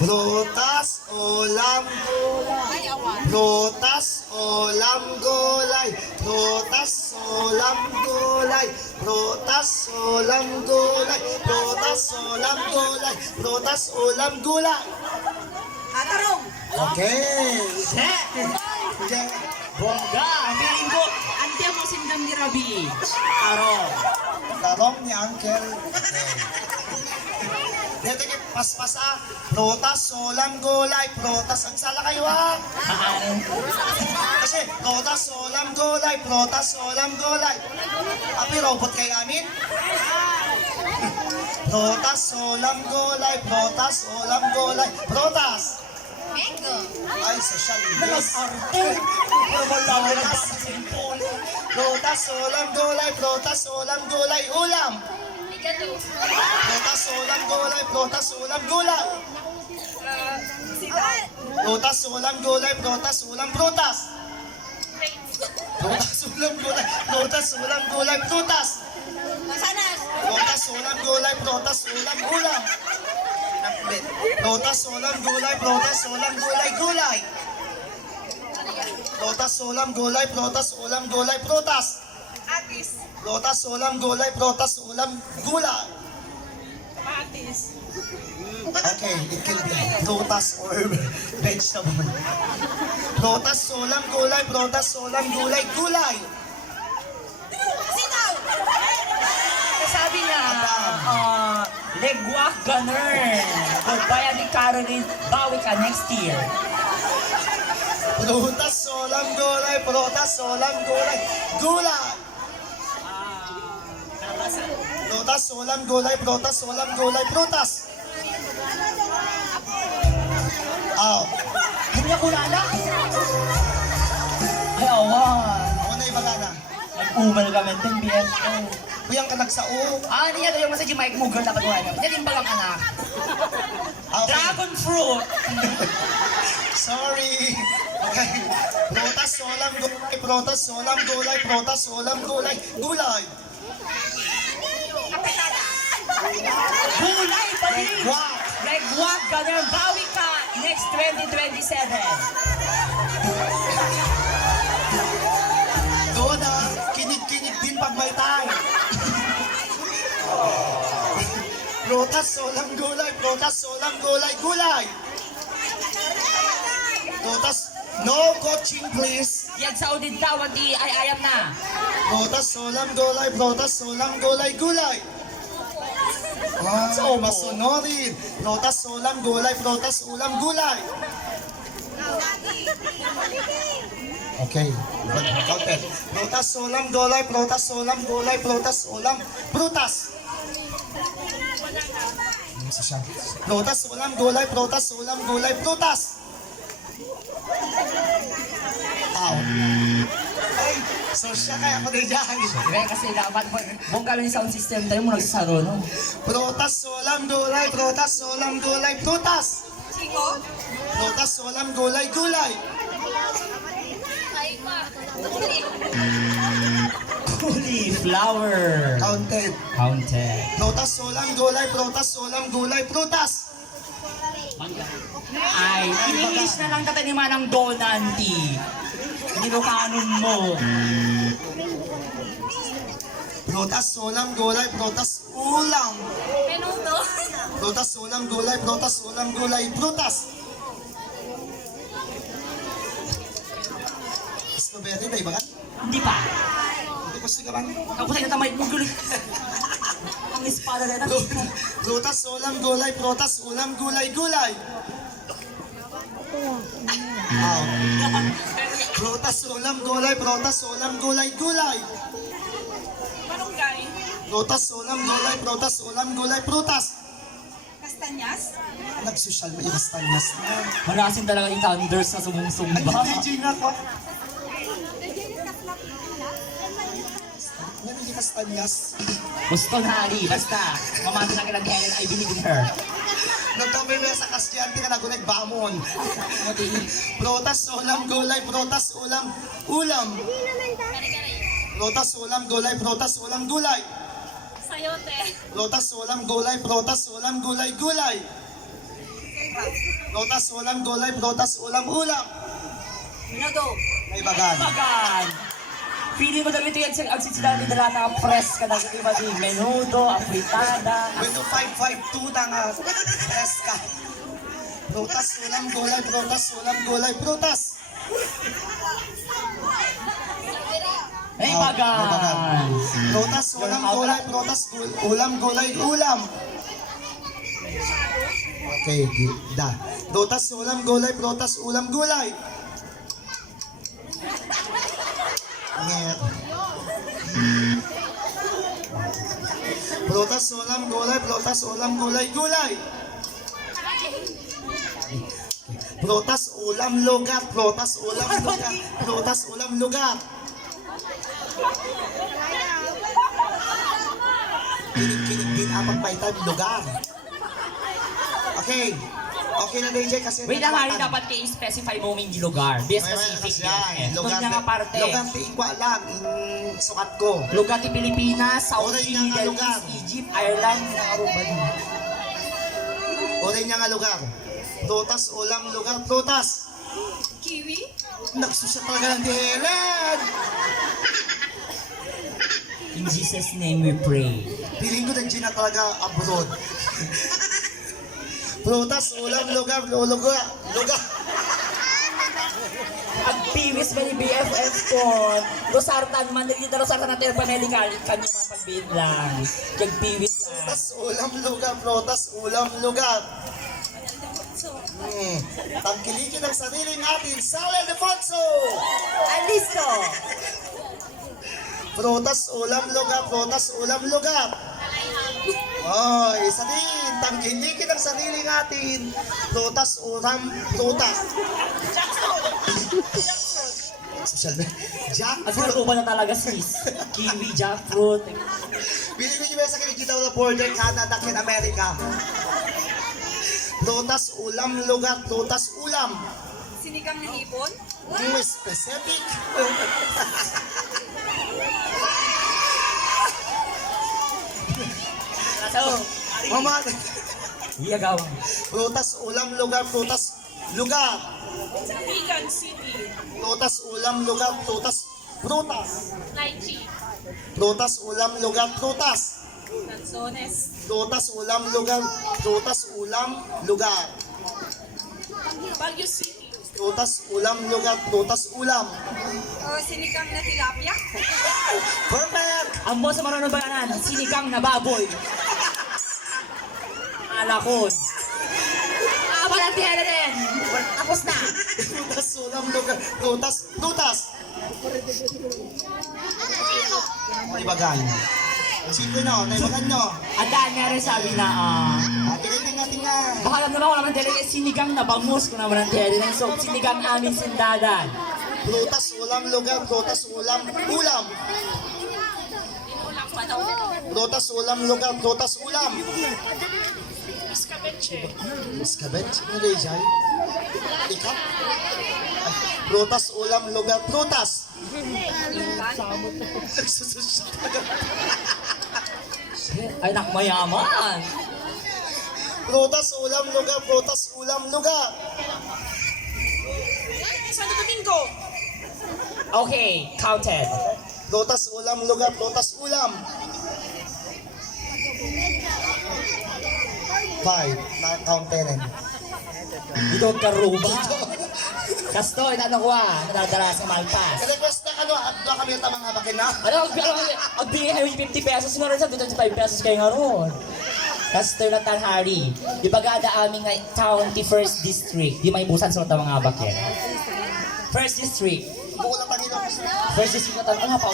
Prutas, ulam, prutas, ulam, gulay. Prutas, ulam, gulay. Prutas, ulam, gulay. Prutas, ulam, gulay. Prutas, ulam, gulay. Tarong! Okay. Set! Okay. Bongga! Meron ko, ante mo sindang ni Rabi. Aro. Tarong ni Uncle. Dito kayo, paspasa. Prutas, ulam, gulay. Prutas, agsala kayo ha. Kasi, prutas, ulam, gulay. Prutas, ulam, gulay. Api, robot kayo amin? Prutas, ulam, gulay. Prutas, ulam, gulay. Prutas. Mango! Ay, social Mas media. arte. Pero wala ko nagbasa sa cellphone. Prutas, ulam, gulay. Prutas, ulam, gulay. Ulam. Ligado! Prutas, ulam, gulay. Prutas, ulam, gulay. Sitan! Prutas, ulam, gulay. Prutas, ulam, prutas. Prutas, ulam, gulay. Prutas, ulam, gulay, prutas. Masanas! Prutas, ulam, gulay. Prutas, ulam, ulam. Prutas, ulam, gulay. Prutas, ulam, gulay, gulay. Prutas, ulam, gulay. Prutas, ulam, gulay, prutas. Atis! Prutas, ulam, gulay. Prutas, ulam, gulay. Atis! Okay, it can be prutas or vegetable. Prutas, ulam, gulay. Prutas, ulam, gulay, gulay. Sitaw! Sabi niya, legwak ganun. Goodbye ni Caroline, bawi ka next year. Prutas, ulam, gulay. Prutas, ulam, gulay, gulay. Prutas, ulam, gulay. Prutas, ulam, gulay, prutas. Aw. Hindi ako lala. Ay, awan. Ako na ibagana. Nag-umal kami din, BFO. Kuyang ka nagsao. Niya yung message Mike Mughal na kaduhan niya. Yan yung balang anak. Okay. Dragon fruit. Sorry. Okay. Prutas, ulam, gulay. Prutas, ulam, gulay. Prutas, ulam, gulay, gulay. Gulay pa din. Wow. Legwak ganun, bawi ka next 2027. Doon na, kinig-kinig din pag may time. Prutas, ulam, gulay. Prutas, ulam, gulay, gulay. Prutas, no coaching please. Yan sa udid tawag di ay ayam na. Prutas, ulam, gulay. Prutas, ulam, gulay, gulay. Wow, masunorin. Prutas, ulam, gulay. Prutas, ulam, gulay. Okay. Okay. Prutas, ulam, gulay. Prutas, ulam, gulay. Prutas, ulam, prutas. Prutas, ulam, gulay. Prutas, ulam, gulay, prutas. Ow. Ay, so siya kaya ako din dyan. Kaya kasi dapat bongga lang yung sound system tayo mo nagsasaro no. Prutas, ulam, gulay. Prutas, ulam, gulay, prutas. Siko! Prutas, ulam, gulay, gulay. Ay pa! Cauliflower. Counted. Counted. Prutas, ulam, gulay. Prutas, ulam, gulay, prutas. Ay, in-English na lang tatay ni Manang Donanti. Nilokanon mo. Prutas, ulam, gulay. Prutas, ulam. Menudo! Prutas, ulam, gulay. Prutas, ulam, gulay, prutas. Strawberry, ba iba ka? Hindi pa. Hindi ko siya ka bang? Tapos ay natamay mo gulo. Ang espada na ito. Prutas, ulam, gulay. Prutas, ulam, gulay, gulay. Ow. Prutas, ulam, gulay. Prutas, ulam, gulay, gulay. Barangay! Prutas, ulam, gulay. Prutas, ulam, gulay, prutas. Kastanyas? Nag-social media kastanyas na. Manasin talaga yung thunders na sumungsumba. DJ nga ko. Nagiging kastanyas. Gusto na Ali, basta. Mamati na kailang Helen, I believe in her. Nagkamay mo sa kasyan, di ka nagunag bamon. Mati. Prutas, ulam, gulay. Prutas, ulam, ulam. Prutas, ulam, gulay. Prutas, ulam, gulay. Sayote! Prutas, ulam, gulay. Prutas, ulam, gulay, gulay. Prutas, ulam, gulay, prutas, ulam, ulam. Minuto. May bagan. Bagan. Pili mo dito yan ang sitsidali na lahat ng press ka na sa iba din. Menudo, afritada. Pwede 552 na nga. Preska. Prutas, ulam, gulay, prutas, ulam, gulay, prutas. May May bagan. bagan. Prutas, ulam, gulay, prutas, ulam, gulay, ulam. Okay, da. Prutas, ulam, gulay, prutas, ulam, gulay. Nget. Prutas, ulam, gulay, prutas, ulam, gulay, gulay. Prutas, ulam, lugar, prutas, ulam, lugar, prutas, ulam, lugar. Kinig-kinig din ang pagpaitan, lugar. Okay. Okay na DJ kasi... Wait lang, Harry, dapat i-specify mo yung lugar. Be specific yan. Lugar nga parte. Lugar ti Ingwa lang, sukat ko. Lugar ti Pilipinas, Saudi, Oray nga nga lugar. Egypt, Ireland, Aruba din. Oray niya nga lugar. Prutas, ulam, lugar, prutas. Kiwi. Nagsusya talaga ng di Helen. In Jesus' name we pray. Piling ko nandiyan na talaga abroad. Prutas, ulam, lugar, lugar, lugar. Ang piwis ba ni BFF ko? Rosartan man, nagkita Rosartan natin ang panelikan. Kanyo man pagbiit lang. Kag piwis lang. Prutas, ulam, lugar, prutas, ulam, lugar. Tangkilikin ang sarili natin, Sal Ildefonso! Alisto! Prutas, ulam, lugar, prutas, ulam, lugar. Oh, isa din. Tangkilikin ang sarili natin. Prutas, ulam, prutas. Social media. Ang Jackfruit. fruit na talaga sis. Kiwi, jackfruit. Pilipin nyo sa kinikita ko na border, Canada, and America. Prutas, ulam, lugar, prutas, ulam. Sinigang na hipon. Specific. So, Mama, iyagaw. prutas, ulam, lugar, prutas, lugar. Vegan City. Prutas, ulam, lugar, prutas, prutas. Lychee. Prutas, ulam, lugar, prutas. Lanzones. Prutas, ulam, lugar, prutas, ulam, lugar. Baguio City. Prutas, ulam, lugar, prutas, ulam. Sinigang na tilapia. Perfect! Ang boss sa marunong bayanan, sinigang na baboy. Alakon. Walang tiyera din. Tapos na. Prutas, ulam, lugar, prutas, prutas. Naibagan. Sino no? Naibagan nyo. Ang daan nga rin sabi na, Tinitin natin nga. baka alam naman ko naman talaga, sinigang na bangus ko naman ang tiyera din. So, sinigang amin sindadan. Prutas, ulam, lugar, prutas, ulam, ulam. Inulang pa daw. Prutas, ulam, lugar, prutas, ulam. Escabeche. Iskabet? Ano rin siya? Ikat? Prutas, ulam, lugar, prutas. Ay, nakmayaman. Prutas, ulam, lugar, prutas, ulam, lugar. Santo Domingo. Okay, counted. Prutas, ulam, lugar, prutas, ulam. 5. Na-count 10. Dito ka ruba. Kasto, inano ko nadadala sa malpas. Request na ano, doon kami ang tamang habakin na. Ano, magbigay kayo yung 50 pesos, nga rin sa 25 pesos kayo nga ron. Kasto na tanghari. Di ba gada aming county first district, di may busan sa mga bakit. First district. Bukulang Panginoon. First district na tanong, pa.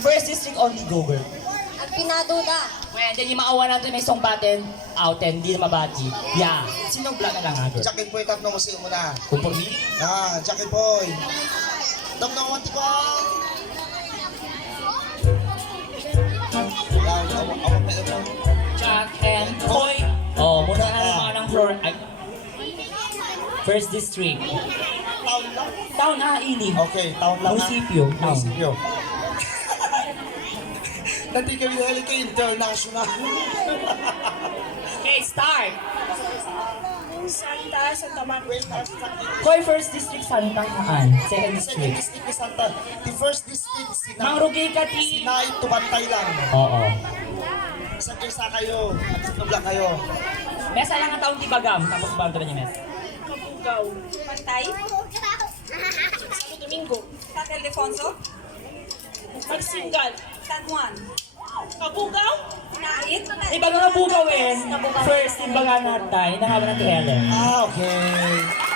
First district only Google. Pinaduda. Well, then yung maawa natin may song button, out and di na mabati. Yeah. Sinong vlog na lang agad? Jacket Boy, tap na museo mo na. Kumpurmi? Jacket Boy. Tap na kuwanti ko. Jack and Boy. Oh, muna na lang mga ng floor. Ay. First district. Town lang. Town Ili. Okay, town lang. Munisipyo. Town. Munisipyo. Nandito kami dahil kay International. Okay, start. Santa Marta. Koy first district Santaan. Second Second district. district ni Santa. The first district, Mang Rugay ka ti. Sinay, Tubantay lang. Oo. Isang kesa kayo. At sa lang kayo. Mesa lang ang taong tibagam. Tapos bando na niya mes. Kabugaw. Pantay. Santo Domingo. San Ildefonso. Magsingal. San Juan. Kabugaw. Nait. Ibaga nga bugawin. First, ibaga natay. Nahawa na ti Helen. Ah, okay.